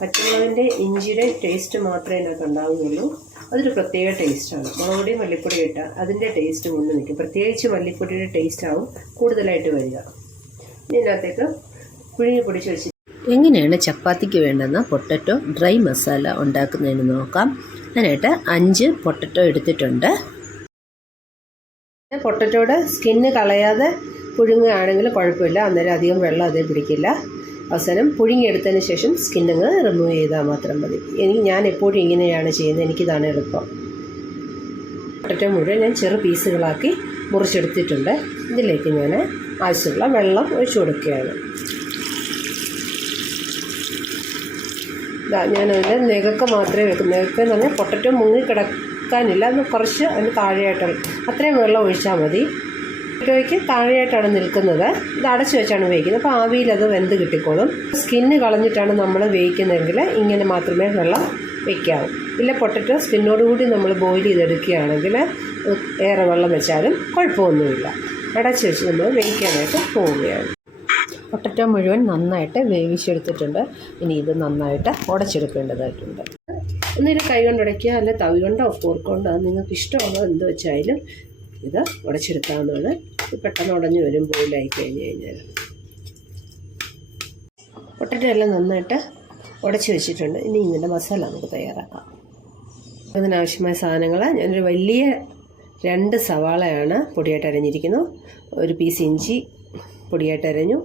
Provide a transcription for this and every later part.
പച്ചമുളകിന്റെ ഇഞ്ചിയുടെ ടേസ്റ്റ് മാത്രമേ അതിനകത്ത് ഉണ്ടാവുകയുള്ളൂ. അതൊരു പ്രത്യേക ടേസ്റ്റാണ് മുളക് പൊടിയും മല്ലിപ്പൊടി ഇട്ടാൽ അതിന്റെ ടേസ്റ്റ് മുന്നിൽ നിൽക്കും. പ്രത്യേകിച്ച് മല്ലിപ്പൊടിയുടെ ടേസ്റ്റ് ആവും കൂടുതലായിട്ട് വരിക. ഇനി ഇതിനകത്തേക്ക് പുഴുങ്ങി പൊടിച്ച് വെച്ച് എങ്ങനെയാണ് ചപ്പാത്തിക്ക് വേണ്ടുന്ന പൊട്ടറ്റോ ഡ്രൈ മസാല ഉണ്ടാക്കുന്നതെന്ന് നോക്കാം. അതിനായിട്ട് അഞ്ച് പൊട്ടറ്റോ എടുത്തിട്ടുണ്ട്. പൊട്ടറ്റോയുടെ സ്കിന്ന് കളയാതെ പുഴുങ്ങുകയാണെങ്കിൽ കുഴപ്പമില്ല. അന്നേരം അധികം വെള്ളം അതേ പിടിക്കില്ല. അവസാനം പുഴുങ്ങിയെടുത്തതിന് ശേഷം സ്കിന്നങ്ങ് റിമൂവ് ചെയ്താൽ മാത്രം മതി. എനിക്ക് ഞാൻ എപ്പോഴും ഇങ്ങനെയാണ് ചെയ്യുന്നത്. എനിക്കിതാണ് എളുപ്പം. പൊട്ടറ്റോ മുഴുവൻ ഞാൻ ചെറു പീസുകളാക്കി മുറിച്ചെടുത്തിട്ടുണ്ട്. ഇതിലേക്ക് ഞാൻ ആവശ്യമുള്ള വെള്ളം ഒഴിച്ചു കൊടുക്കുകയാണ്. ഞാനതിന്റെ നികക്ക് മാത്രമേ വെക്കും. നികക്ക് എന്ന് പറഞ്ഞാൽ പൊട്ടറ്റോ മുങ്ങി കിടക്കാനില്ല. കുറച്ച് അതിന് താഴെയായിട്ടുള്ള അത്രയും വെള്ളം ഒഴിച്ചാൽ മതി. പൊട്ടറ്റോയ്ക്ക് താഴെയായിട്ടാണ് നിൽക്കുന്നത്. ഇത് അടച്ചു വെച്ചാണ് വേവിക്കുന്നത് അപ്പോൾ ആവിയിൽ അത് വെന്ത് കിട്ടിക്കോളും. സ്കിന്ന് കളഞ്ഞിട്ടാണ് നമ്മൾ വേവിക്കുന്നതെങ്കിൽ ഇങ്ങനെ മാത്രമേ വെള്ളം വെക്കാവൂ. ഇല്ല പൊട്ടറ്റോ സ്കിന്നോടുകൂടി നമ്മൾ ബോയിൽ ചെയ്തെടുക്കുകയാണെങ്കിൽ ഏറെ വെള്ളം വെച്ചാലും കുഴപ്പമൊന്നുമില്ല. അടച്ചു വെച്ച് നമ്മൾ വേവിക്കാനായിട്ട് പോവുകയാണ്. പൊട്ടറ്റോ മുഴുവൻ നന്നായിട്ട് വേവിച്ചെടുത്തിട്ടുണ്ട്. ഇനി ഇത് നന്നായിട്ട് ഉടച്ചെടുക്കേണ്ടതായിട്ടുണ്ട്. ഒന്നിനും കൈ കൊണ്ടുടയ്ക്കുക അല്ലെങ്കിൽ തവി കൊണ്ടോ ഫോർക്ക് കൊണ്ടോ നിങ്ങൾക്ക് ഇഷ്ടമുള്ളത് എന്ത് വെച്ചായാലും ഇത് ഉടച്ചെടുക്കാവുന്നതാണ് ഇത് പെട്ടെന്ന് ഉടഞ്ഞു വരും ബോയിലായി കഴിഞ്ഞ് കഴിഞ്ഞാൽ പൊട്ടറ്റയെല്ലാം നന്നായിട്ട് ഉടച്ച് വെച്ചിട്ടുണ്ട്. ഇനി ഇതിന്റെ മസാല നമുക്ക് തയ്യാറാക്കാം. അതിനാവശ്യമായ സാധനങ്ങൾ ഞാനൊരു വലിയ രണ്ട് സവാളയാണ് പൊടിയായിട്ട് അരഞ്ഞിരിക്കുന്നു. ഒരു പീസ് ഇഞ്ചി പൊടിയായിട്ട് അരഞ്ഞു.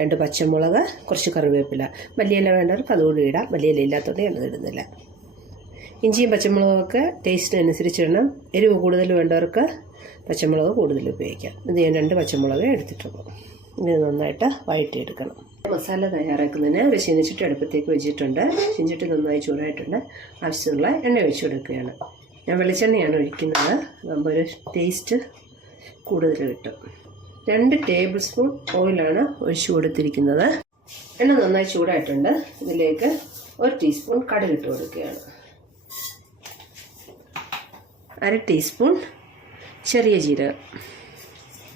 രണ്ട് പച്ചമുളക് കുറച്ച് കറിവേപ്പില. മല്ലിയില വേണ്ടവർക്ക് അതുകൂടി ഇടാം. മല്ലിയില ഇല്ലാത്തതുകൊണ്ട് ഞാനത് ഇടുന്നില്ല. ഇഞ്ചിയും പച്ചമുളകൊക്കെ ടേസ്റ്റ് അനുസരിച്ചിടണം. എരിവ് കൂടുതൽ വേണ്ടവർക്ക് പച്ചമുളക് കൂടുതൽ ഉപയോഗിക്കാം. ഇത് ഞാൻ രണ്ട് പച്ചമുളക് എടുത്തിട്ടുള്ളൂ. ഇത് നന്നായിട്ട് വഴറ്റിയെടുക്കണം. മസാല തയ്യാറാക്കുന്നതിന് ഒരു ചീനച്ചിട്ട് അടുപ്പത്തേക്ക് വെച്ചിട്ടുണ്ട്. ചീനച്ചിട്ട് നന്നായി ചൂടായിട്ടുണ്ട്. ആവശ്യമുള്ള എണ്ണ ഒഴിച്ചു കൊടുക്കുകയാണ്. ഞാൻ വെളിച്ചെണ്ണയാണ് ഒഴിക്കുന്നത്. അപ്പോൾ ഒരു ടേസ്റ്റ് കൂടുതൽ കിട്ടും. രണ്ട് ടേബിൾ സ്പൂൺ ഓയിലാണ് ഒഴിച്ചു കൊടുത്തിരിക്കുന്നത്. എണ്ണ നന്നായി ചൂടായിട്ടുണ്ട്. ഇതിലേക്ക് ഒരു ടീസ്പൂൺ കടുകിട്ട് കൊടുക്കുകയാണ്. അര ടീസ്പൂൺ ചെറിയ ജീരകം.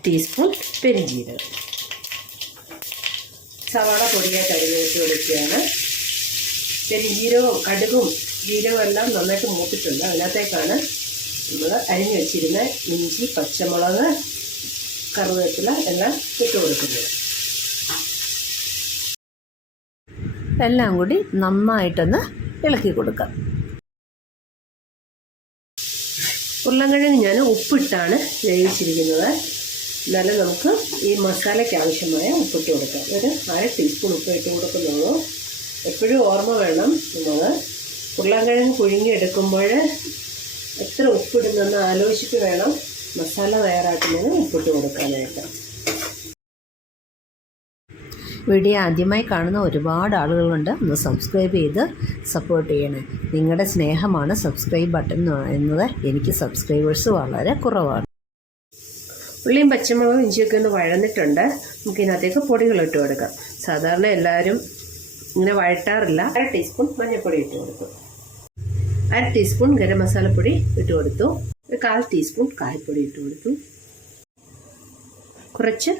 ടീസ്പൂൺ പെരുംജീരകം. സവാള പൊടിയായിട്ട് അരിഞ്ഞിട്ട് കൊടുക്കുകയാണ് പെരുംജീരകവും കടുകും ജീരകവും എല്ലാം നന്നായിട്ട് മൂത്തിട്ടുണ്ട്. അതിനകത്തേക്കാണ് നമ്മൾ അരിഞ്ഞു വെച്ചിരുന്ന ഇഞ്ചി പച്ചമുളക് കറിവേപ്പില എല്ലാം ഇട്ട് കൊടുക്കുന്നത്. എല്ലാം കൂടി നന്നായിട്ടൊന്ന് ഇളക്കി കൊടുക്കാം. ഉരുളൻകിഴങ്ങ് ഞാൻ ഉപ്പിട്ടാണ് വേവിച്ചിരിക്കുന്നത്. എന്നാലും നമുക്ക് ഈ മസാലയ്ക്ക് ആവശ്യമായ ഉപ്പിട്ട് കൊടുക്കാം. ഒരു അര ടീസ്പൂൺ ഉപ്പ് ഇട്ട് കൊടുക്കുന്നുള്ളൂ. എപ്പോഴും ഓർമ്മ വേണം നമ്മൾ ഉരുളക്കിഴങ്ങ് പുഴുങ്ങിയെടുക്കുമ്പോൾ എത്ര ഉപ്പിടുന്നെന്ന് ആലോചിച്ചിട്ട് വേണം മസാല തയ്യാറാക്കുന്നതിന് ഉപ്പിട്ട് കൊടുക്കാനായിട്ട്. വീഡിയോ ആദ്യമായി കാണുന്ന ഒരുപാട് ആളുകളുണ്ട്. ഒന്ന് സബ്സ്ക്രൈബ് ചെയ്ത് സപ്പോർട്ട് ചെയ്യണേ. നിങ്ങളുടെ സ്നേഹമാണ് സബ്സ്ക്രൈബ് ബട്ടൺ എന്ന് പറയുന്നത്. എനിക്ക് സബ്സ്ക്രൈബേഴ്സ് വളരെ കുറവാണ്. ഉള്ളിയും പച്ചമുളകും ഇഞ്ചിയൊക്കെ ഒന്ന് വഴന്നിട്ടുണ്ട്. നമുക്ക് ഇതിനകത്തേക്ക് പൊടികൾ ഇട്ട് കൊടുക്കാം. സാധാരണ എല്ലാവരും ഇങ്ങനെ വഴട്ടാറില്ല അര ടീസ്പൂൺ മഞ്ഞൾപ്പൊടി ഇട്ട് കൊടുത്തു. അര ടീസ്പൂൺ ഗരം മസാലപ്പൊടി ഇട്ട് കൊടുത്തു. ഒരു കാൽ ടീസ്പൂൺ കായപ്പൊടി ഇട്ട് കൊടുത്തു. കുറച്ച്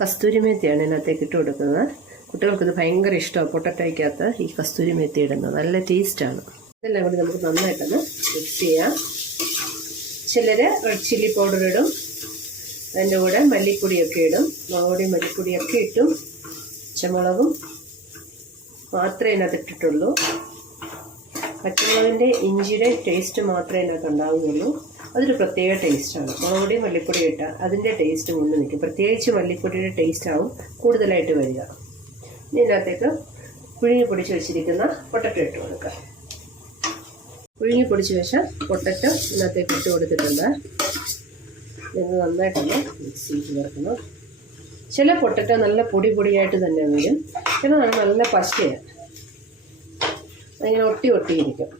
കസ്തൂരി മേത്തിയാണ് ഇതിനകത്തേക്ക് ഇട്ട് കൊടുക്കുന്നത്. കുട്ടികൾക്കിത് ഭയങ്കര ഇഷ്ടമാണ്. പൊട്ടറ്റോയ്ക്കകത്ത് ഈ കസ്തൂരി മേത്തി ഇടുന്നത്. നല്ല ടേസ്റ്റാണ് ഇതെല്ലാം കൂടി നമുക്ക് നന്നായിട്ടൊന്ന് മിക്സ് ചെയ്യാം. ചിലർ ചില്ലി പൗഡർ ഇടും. അതിന്റെ കൂടെ മല്ലിപ്പൊടിയൊക്കെ ഇടും. മുളകുപൊടി മല്ലിപ്പൊടിയൊക്കെ ഇട്ടും. പച്ചമുളകും മാത്രമേ ഇതിനകത്ത് ഇട്ടിട്ടുള്ളൂ. പച്ചമുളകിന്റെ ഇഞ്ചിയുടെ ടേസ്റ്റ് മാത്രമേ ഇതിനകത്ത് ഉണ്ടാവുകയുള്ളൂ. അതൊരു പ്രത്യേക ടേസ്റ്റാണ്. മുളക് പൊടി മല്ലിപ്പൊടി ഇട്ടാൽ അതിന്റെ ടേസ്റ്റ് മുന്നിൽ നിൽക്കും പ്രത്യേകിച്ച് മല്ലിപ്പൊടിയുടെ ടേസ്റ്റ് ആവും കൂടുതലായിട്ട് വരിക. ഇനി ഇതിനകത്തേക്ക് പുഴുങ്ങി പൊടിച്ച് വെച്ചിരിക്കുന്ന പൊട്ടറ്റോ ഇട്ട് കൊടുക്കുക. പുഴുങ്ങി പൊടിച്ച് വെച്ച പൊട്ടറ്റോ ഇതിനകത്തേക്ക് ഇട്ട് കൊടുത്തിട്ടുണ്ട്. ഇത് നന്നായിട്ടൊന്ന് മിക്സ് ചെയ്ത് ചേർക്കുന്നു ചില പൊട്ടറ്റോ നല്ല പൊടി പൊടിയായിട്ട് തന്നെ വരും. ചിലതാണ് നല്ല പശയാണ് അതിങ്ങനെ ഒട്ടി ഒട്ടിയിരിക്കും.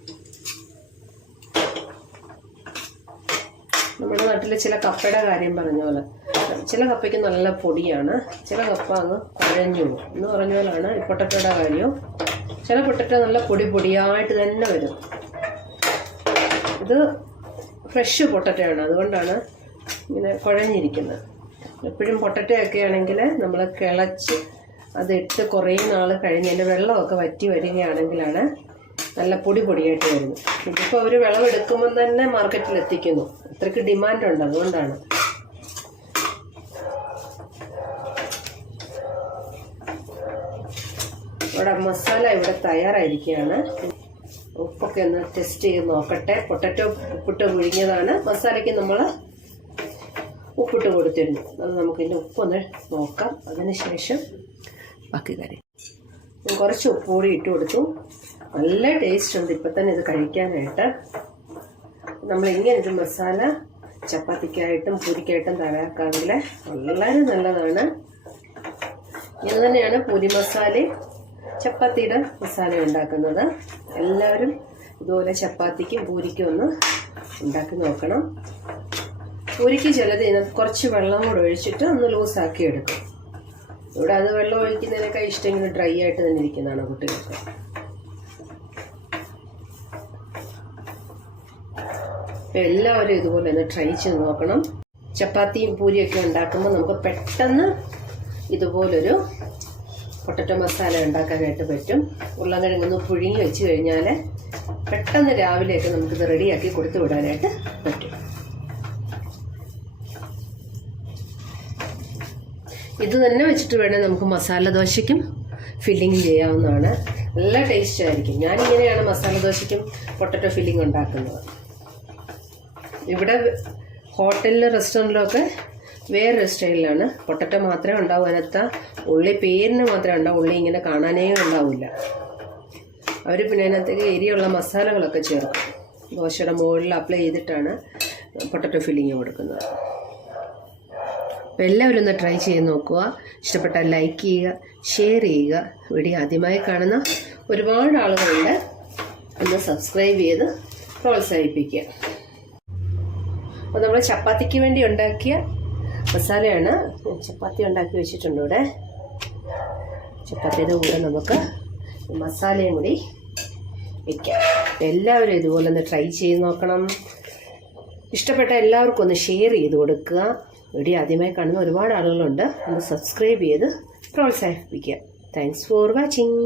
നമ്മുടെ നാട്ടിൽ ചില കപ്പയുടെ കാര്യം പറഞ്ഞ പോലെ. ചില കപ്പയ്ക്ക് നല്ല പൊടിയാണ്. ചില കപ്പ അങ്ങ് കുഴഞ്ഞു എന്ന് പറഞ്ഞ പോലാണ് പൊട്ടറ്റോയുടെ കാര്യം. ചില പൊട്ടറ്റോ നല്ല പൊടി പൊടിയായിട്ട് തന്നെ വരും. ഇത് ഫ്രഷ് പൊട്ടറ്റയാണ്. അതുകൊണ്ടാണ് ഇങ്ങനെ കുഴഞ്ഞിരിക്കുന്നത്. എപ്പോഴും പൊട്ടറ്റയൊക്കെ ആണെങ്കിൽ നമ്മൾ കിളച്ച് അത് അതിട്ട് കുറേ നാൾ കഴിഞ്ഞ് അതിന്റെ വെള്ളമൊക്കെ വറ്റി വരികയാണെങ്കിലാണ് നല്ല പൊടി പൊടിയായിട്ട് വരുന്നത്. ഇതിപ്പോൾ അവർ വിളവെടുക്കുമ്പം തന്നെ മാർക്കറ്റിൽ എത്തിക്കുന്നു. അത്രയ്ക്ക് ഡിമാൻഡുണ്ട് അതുകൊണ്ടാണ്. ഇവിടെ മസാല ഇവിടെ തയ്യാറായിരിക്കുകയാണ്. ഉപ്പൊക്കെ ഒന്ന് ടെസ്റ്റ് ചെയ്ത് നോക്കട്ടെ. പൊട്ടറ്റോ ഉപ്പിട്ട് പുഴിഞ്ഞതാണ് മസാലയ്ക്ക് നമ്മൾ ഉപ്പിട്ട് കൊടുത്തിരുന്നു. അത് നമുക്കിതിന്റെ ഉപ്പൊന്ന് നോക്കാം. അതിനുശേഷം ബാക്കി കാര്യം. കുറച്ച് ഉപ്പ് കൂടി ഇട്ട് കൊടുത്തു. നല്ല ടേസ്റ്റ് ഉണ്ട്. ഇപ്പം തന്നെ ഇത് കഴിക്കാനായിട്ട്. നമ്മൾ ഇങ്ങനെ ഇത് മസാല ചപ്പാത്തിക്കായിട്ടും പൂരിക്കായിട്ടും തയ്യാറാക്കാമെങ്കിൽ വളരെ നല്ലതാണ്. ഇത് തന്നെയാണ് പൂരി മസാലയും ചപ്പാത്തിയുടെ മസാല ഉണ്ടാക്കുന്നത്. എല്ലാവരും ഇതുപോലെ ചപ്പാത്തിക്കും പൂരിക്കും ഒന്ന് ഉണ്ടാക്കി നോക്കണം. പൂരിക്ക് ചിലത് കുറച്ച് വെള്ളം കൂടെ ഒഴിച്ചിട്ട് ഒന്ന് ലൂസാക്കി എടുക്കും ഇവിടെ അത് വെള്ളം ഒഴിക്കുന്നതിനൊക്കെ ഇഷ്ടം ഇങ്ങനെ ഡ്രൈ ആയിട്ട് തന്നെ ഇരിക്കുന്നതാണ് കുട്ടികൾക്ക്. എല്ലാവരും ഇതുപോലെ ഒന്ന് ട്രൈ ചെയ്ത് നോക്കണം. ചപ്പാത്തിയും പൂരിയൊക്കെ ഉണ്ടാക്കുമ്പോൾ നമുക്ക് പെട്ടെന്ന് ഇതുപോലൊരു പൊട്ടറ്റോ മസാല ഉണ്ടാക്കാനായിട്ട് പറ്റും. ഉരുളക്കിഴങ്ങൊന്ന് പുഴുങ്ങി വെച്ച് കഴിഞ്ഞാൽ പെട്ടെന്ന് രാവിലെയൊക്കെ നമുക്കിത് റെഡിയാക്കി കൊടുത്തു വിടാനായിട്ട് പറ്റും. ഇത് തന്നെ വെച്ചിട്ട് വേണേൽ നമുക്ക് മസാല ദോശയ്ക്കും ഫില്ലിങ് ചെയ്യാവുന്നതാണ്. നല്ല ടേസ്റ്റ് ആയിരിക്കും. ഞാനിങ്ങനെയാണ് മസാല ദോശയ്ക്കും പൊട്ടറ്റോ ഫില്ലിംഗ് ഉണ്ടാക്കുന്നത്. ഇവിടെ ഹോട്ടലിലും റെസ്റ്റോറന്റിലൊക്കെ വേറൊരു സ്റ്റൈലിലാണ്. പൊട്ടറ്റ മാത്രമേ ഉണ്ടാവൂ. അതിനകത്ത് ഉള്ളി പേരിന് മാത്രമേ ഉണ്ടാവൂ. ഉള്ളി ഇങ്ങനെ കാണാനേ ഉണ്ടാവില്ല അവർ പിന്നെ അതിനകത്തേക്ക് എരിയുള്ള മസാലകളൊക്കെ ചേർക്കും. ദോശയുടെ മുകളിൽ അപ്ലൈ ചെയ്തിട്ടാണ് പൊട്ടറ്റോ ഫില്ലിങ് കൊടുക്കുന്നത്. അപ്പോൾ എല്ലാവരും ഒന്ന് ട്രൈ ചെയ്ത് നോക്കുക. ഇഷ്ടപ്പെട്ടാൽ ലൈക്ക് ചെയ്യുക ഷെയർ ചെയ്യുക. വീഡിയോ ആദ്യമായി കാണുന്ന ഒരുപാട് ആളുകളുണ്ട്. ഒന്ന് സബ്സ്ക്രൈബ് ചെയ്ത് പ്രോത്സാഹിപ്പിക്കുക. നമ്മൾ ചപ്പാത്തിക്ക് വേണ്ടി ഉണ്ടാക്കിയ മസാലയാണ്. ചപ്പാത്തി ഉണ്ടാക്കി വെച്ചിട്ടുണ്ട് ഇവിടെ. ചപ്പാത്തിയുടെ കൂടെ നമുക്ക് മസാലയും കൂടി വയ്ക്കാം എല്ലാവരും ഇതുപോലെ ഒന്ന് ട്രൈ ചെയ്ത് നോക്കണം. ഇഷ്ടപ്പെട്ട എല്ലാവർക്കും ഒന്ന് ഷെയർ ചെയ്ത് കൊടുക്കുക. വീഡിയോ ആദ്യമായി കാണുന്ന ഒരുപാട് ആളുകളുണ്ട്. ഒന്ന് സബ്സ്ക്രൈബ് ചെയ്ത് പ്രോത്സാഹിപ്പിക്കുക. Thanks for watching